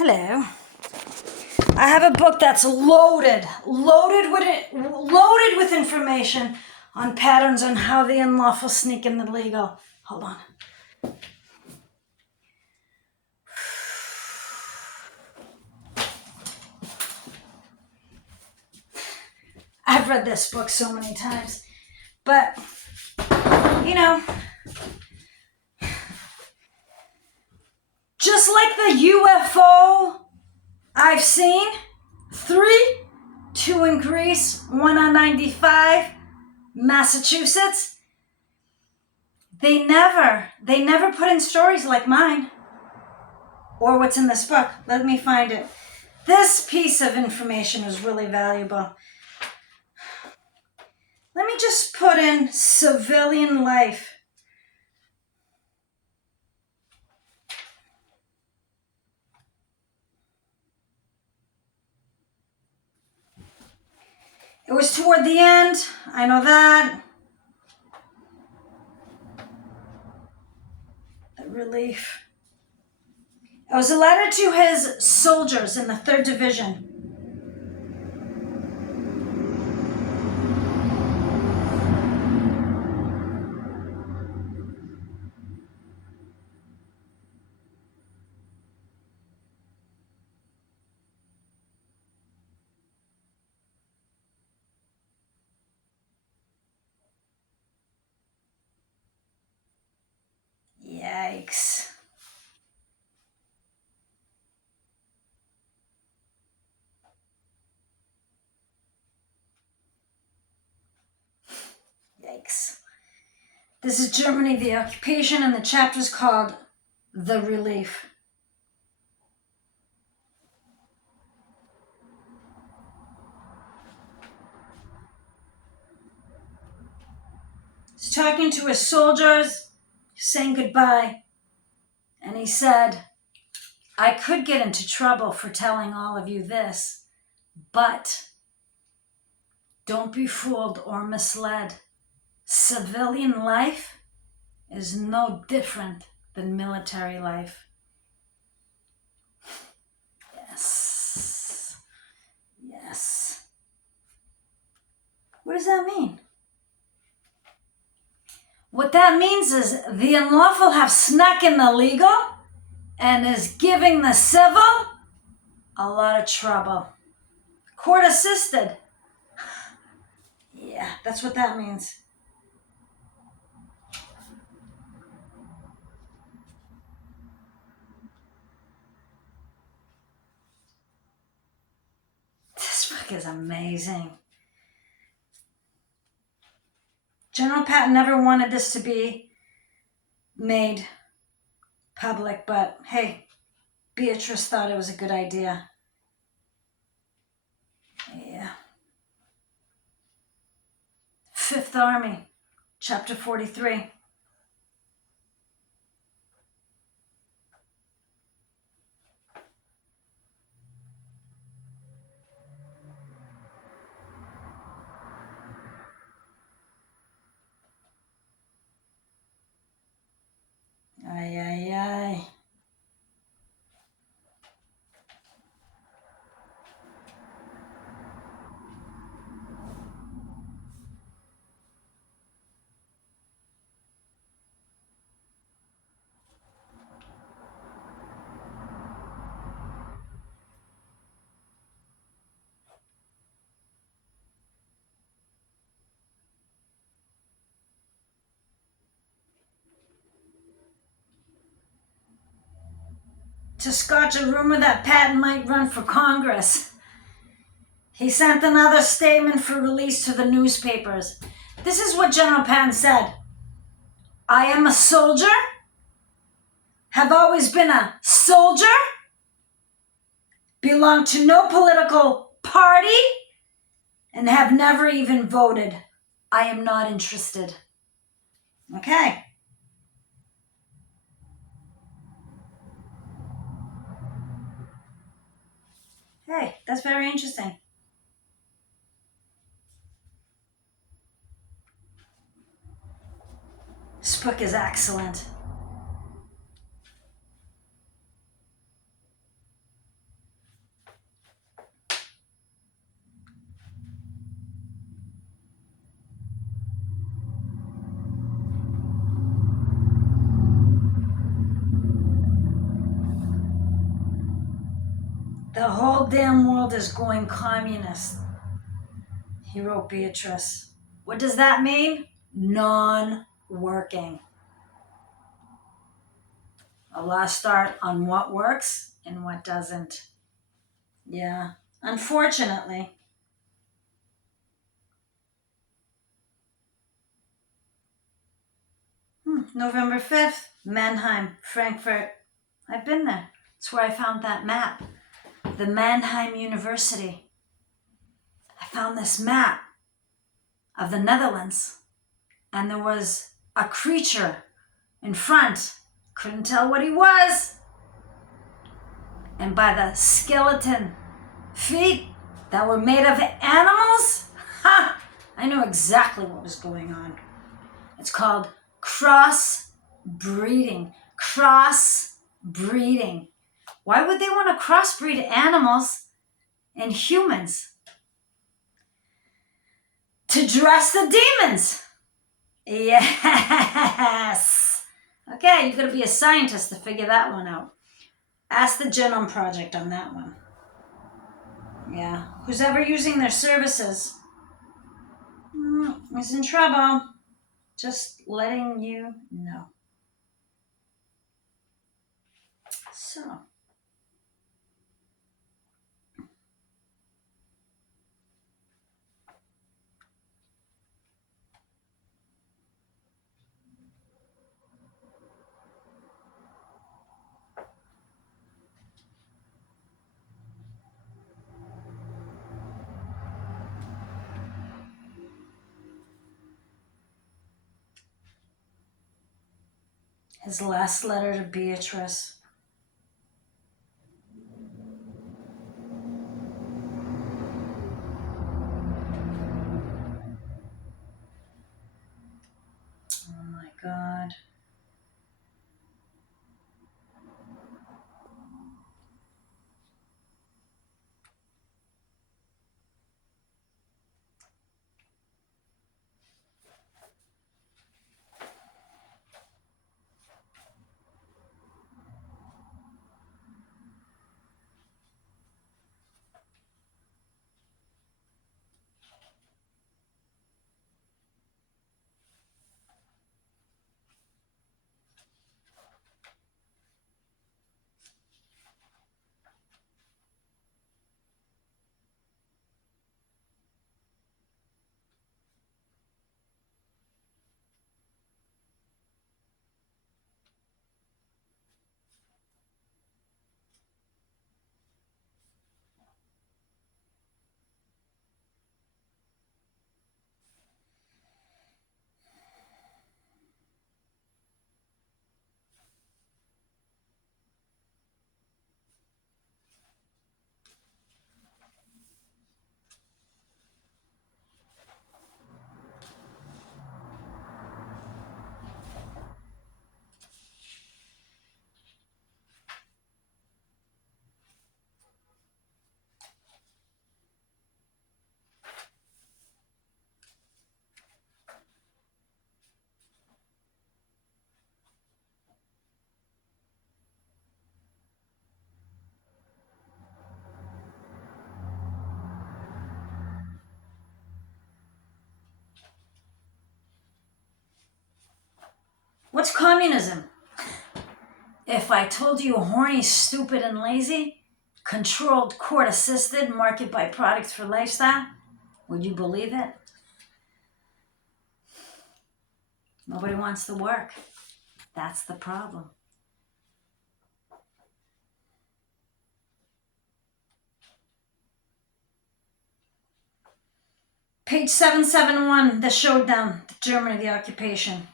Hello. I have a book that's loaded with information on patterns on how the unlawful sneak in the legal. Hold on. I've read this book so many times, but just like the UFO I've seen, 3, 2 in Greece, 1 on 95, Massachusetts. They never put in stories like mine or what's in this book. Let me find it. This piece of information is really valuable. Let me just put in civilian life. It was toward the end. I know that. The relief. It was a letter to his soldiers in the 3rd Division. Yikes. Yikes. This is Germany, the occupation, and the chapter's called The Relief. He's talking to his soldiers, saying goodbye, and he said, I could get into trouble for telling all of you this, but don't be fooled or misled. Civilian life is no different than military life. Yes. Yes. What does that mean? What that means is the unlawful have snuck in the legal and is giving the civil a lot of trouble. Court assisted. Yeah, that's what that means. This book is amazing. General Patton never wanted this to be made public, but hey, Beatrice thought it was a good idea. Yeah. 5th Army, Chapter 43. Ay, ay, ay. To scotch a rumor that Patton might run for Congress, he sent another statement for release to the newspapers. This is what General Patton said. I am a soldier, have always been a soldier, belong to no political party, and have never even voted. I am not interested. Okay. Hey, that's very interesting. This book is excellent. The whole damn world is going communist, he wrote Beatrice. What does that mean? Non-working. A lost art on what works and what doesn't. Yeah, unfortunately. November 5th, Mannheim, Frankfurt. I've been there. That's where I found that map. The Mannheim University. I found this map of the Netherlands, and there was a creature in front. Couldn't tell what he was. And by the skeleton feet that were made of animals, I knew exactly what was going on. It's called cross-breeding. Cross-breeding. Why would they want to crossbreed animals and humans? To dress the demons. Yes. Okay, you gotta be a scientist to figure that one out. Ask the Genome Project on that one. Yeah, who's ever using their services is in trouble. Just letting you know. So. His last letter to Beatrice. Oh my God. What's communism? If I told you horny, stupid, and lazy, controlled, court-assisted, market by products for lifestyle, would you believe it? Nobody wants to work. That's the problem. Page 771, the showdown, the Germany, the occupation.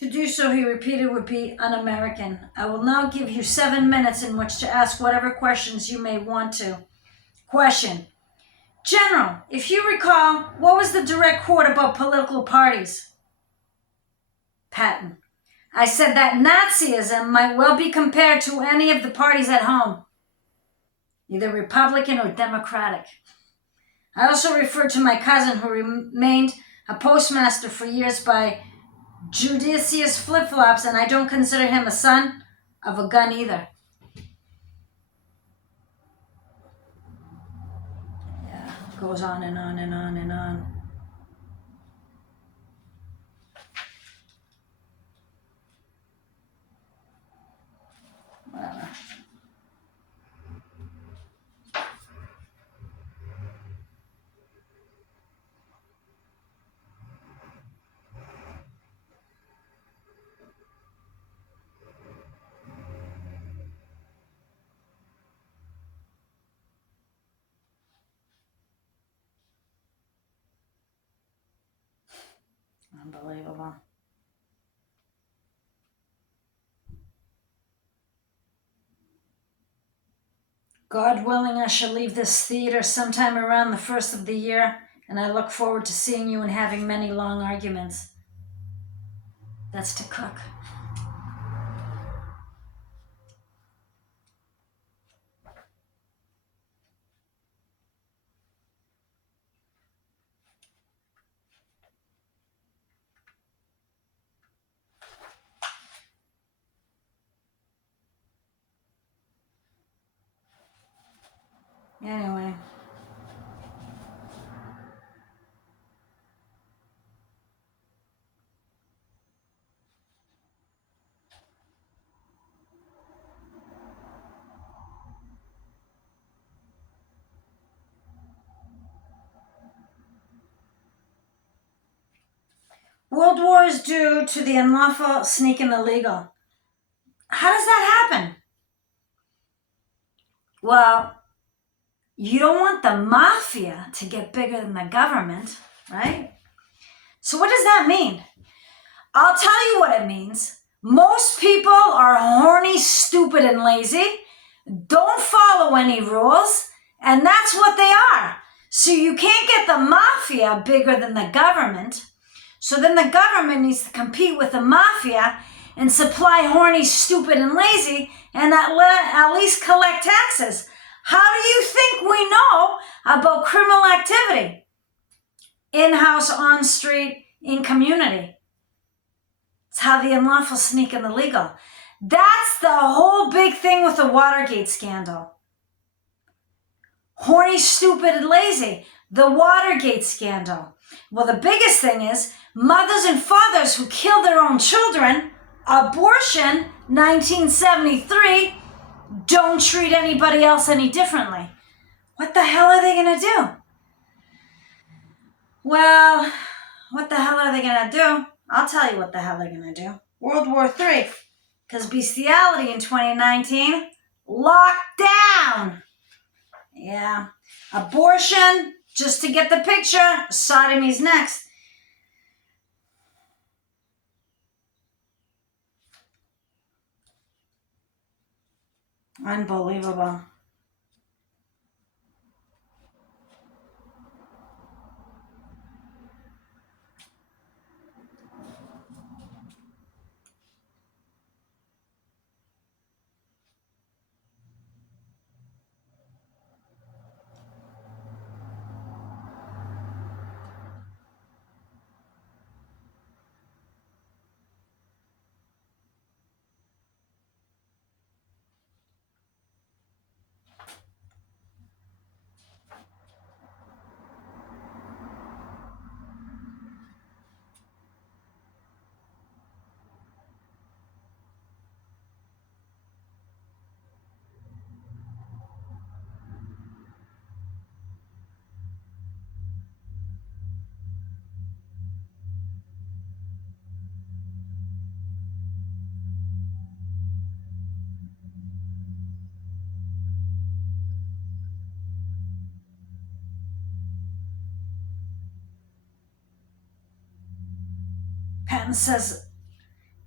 To do so, he repeated, would be un-American. I will now give you 7 minutes in which to ask whatever questions you may want to. Question. General, if you recall, what was the direct quote about political parties? Patton. I said that Nazism might well be compared to any of the parties at home, either Republican or Democratic. I also referred to my cousin who remained a postmaster for years by judicious flip-flops, and I don't consider him a son of a gun either. Yeah, goes on and on and on and on. Whatever. Unbelievable. God willing, I shall leave this theater sometime around the 1st of the year, and I look forward to seeing you and having many long arguments. That's to Cook. Anyway. World War is due to the unlawful, sneaking, illegal. How does that happen? Well, you don't want the mafia to get bigger than the government, right? So what does that mean? I'll tell you what it means. Most people are horny, stupid, and lazy, don't follow any rules, and that's what they are. So you can't get the mafia bigger than the government. So then the government needs to compete with the mafia and supply horny, stupid, and lazy, and at least collect taxes. How do you think we know about criminal activity? In-house, on-street, in community. It's how the unlawful sneak in the legal. That's the whole big thing with the Watergate scandal. Horny, stupid, and lazy. The Watergate scandal. Well, the biggest thing is mothers and fathers who kill their own children, abortion, 1973, don't treat anybody else any differently. What the hell are they going to do? Well, what the hell are they going to do? I'll tell you what the hell they're going to do. World War III. Because bestiality in 2019, locked down. Yeah. Abortion, just to get the picture, sodomy's next. Unbelievable.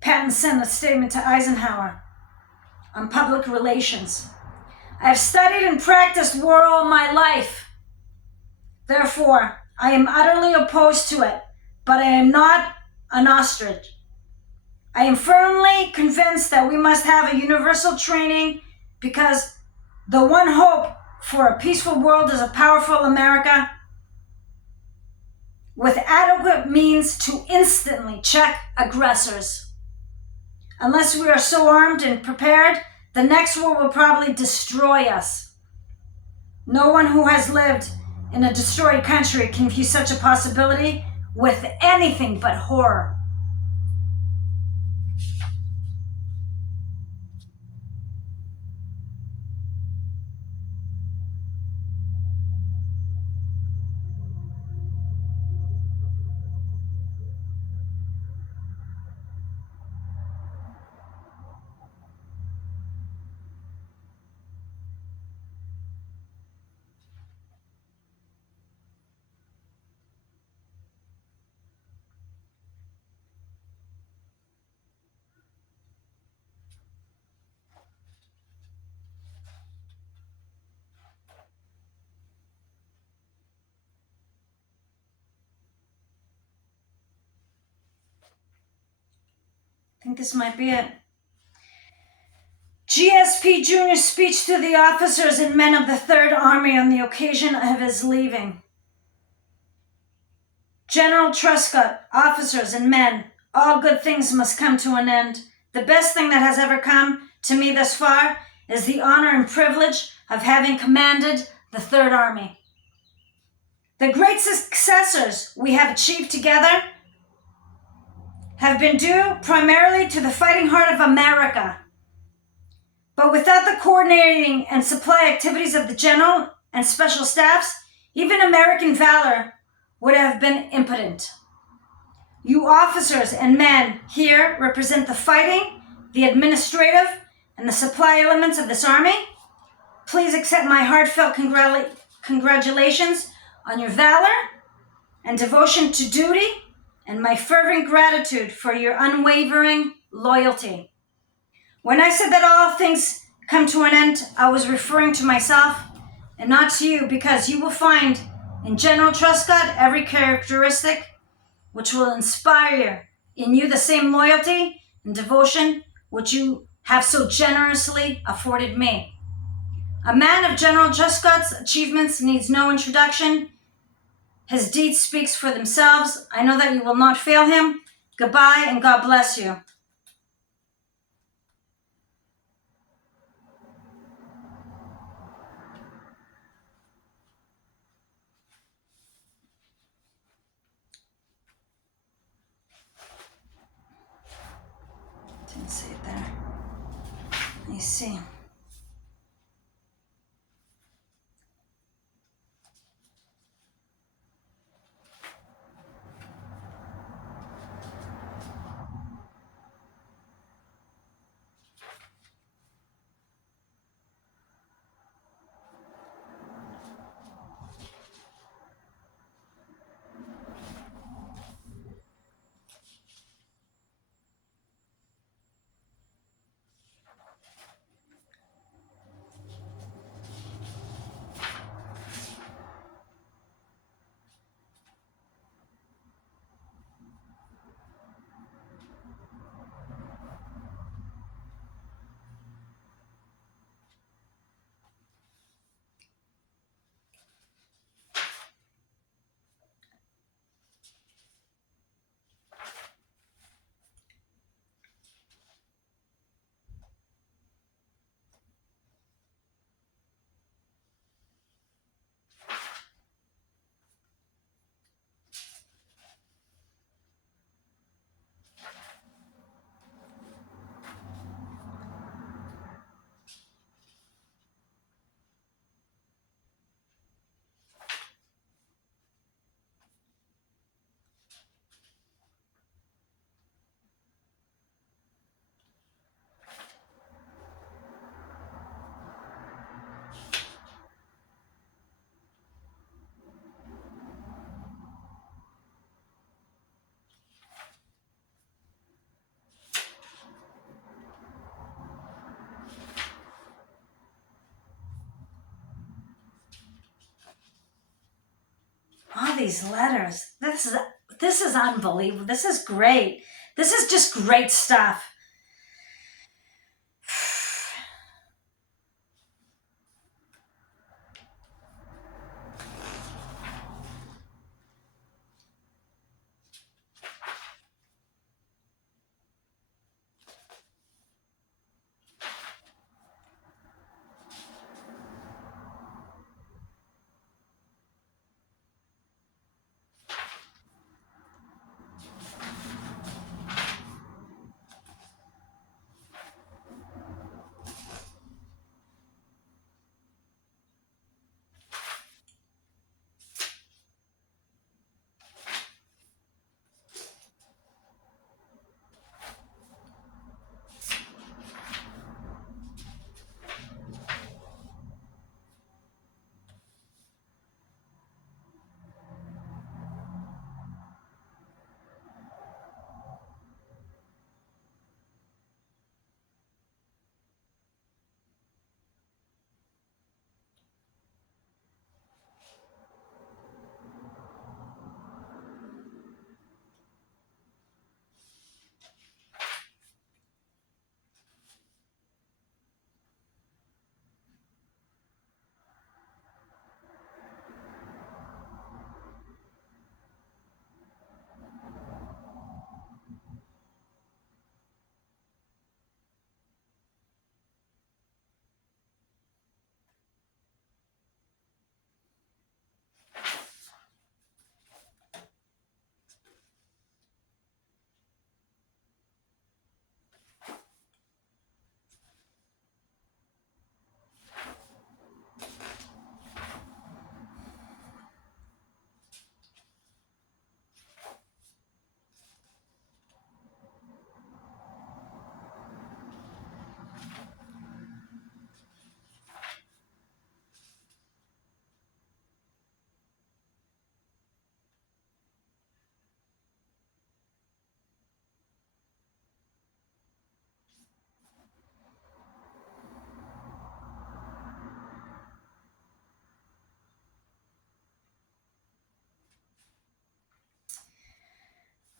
Patton sent a statement to Eisenhower on public relations. I have studied and practiced war all my life. Therefore, I am utterly opposed to it, but I am not an ostrich. I am firmly convinced that we must have a universal training because the one hope for a peaceful world is a powerful America with adequate means to instantly check aggressors. Unless we are so armed and prepared, the next war will probably destroy us. No one who has lived in a destroyed country can view such a possibility with anything but horror. I think this might be it. GSP Jr.'s speech to the officers and men of the Third Army on the occasion of his leaving. General Truscott, officers and men, all good things must come to an end. The best thing that has ever come to me thus far is the honor and privilege of having commanded the Third Army. The great successors we have achieved together have been due primarily to the fighting heart of America. But without the coordinating and supply activities of the general and special staffs, even American valor would have been impotent. You officers and men here represent the fighting, the administrative, and the supply elements of this army. Please accept my heartfelt congratulations on your valor and devotion to duty, and my fervent gratitude for your unwavering loyalty. When I said that all things come to an end, I was referring to myself and not to you, because you will find in General Truscott every characteristic which will inspire in you the same loyalty and devotion which you have so generously afforded me. A man of General Truscott's achievements needs no introduction. His deeds speak for themselves. I know that you will not fail him. Goodbye, and God bless you. Didn't see it there. Let me see. All these letters. This is unbelievable. This is great. This is just great stuff.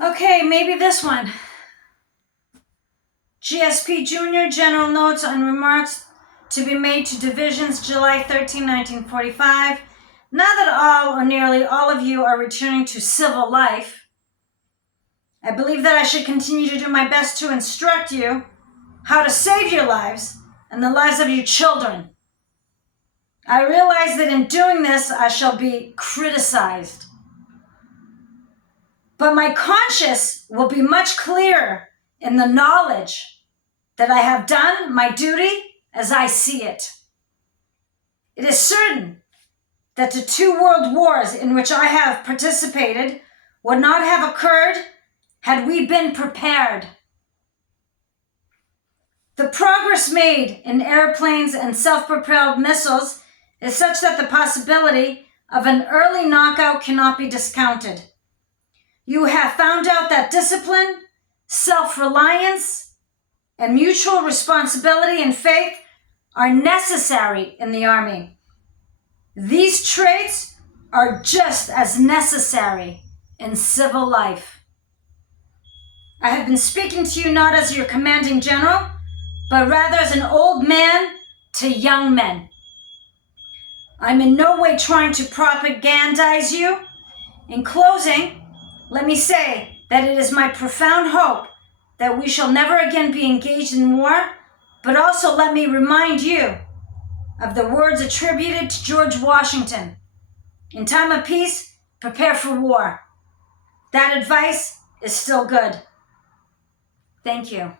Okay, maybe this one. GSP Jr. General Notes on Remarks to be made to Divisions, July 13, 1945. Now that all or nearly all of you are returning to civil life, I believe that I should continue to do my best to instruct you how to save your lives and the lives of your children. I realize that in doing this, I shall be criticized. But my conscience will be much clearer in the knowledge that I have done my duty as I see it. It is certain that the 2 world wars in which I have participated would not have occurred had we been prepared. The progress made in airplanes and self-propelled missiles is such that the possibility of an early knockout cannot be discounted. You have found out that discipline, self-reliance, and mutual responsibility and faith are necessary in the Army. These traits are just as necessary in civil life. I have been speaking to you not as your commanding general, but rather as an old man to young men. I'm in no way trying to propagandize you. In closing, let me say that it is my profound hope that we shall never again be engaged in war, but also let me remind you of the words attributed to George Washington. In time of peace, prepare for war. That advice is still good. Thank you.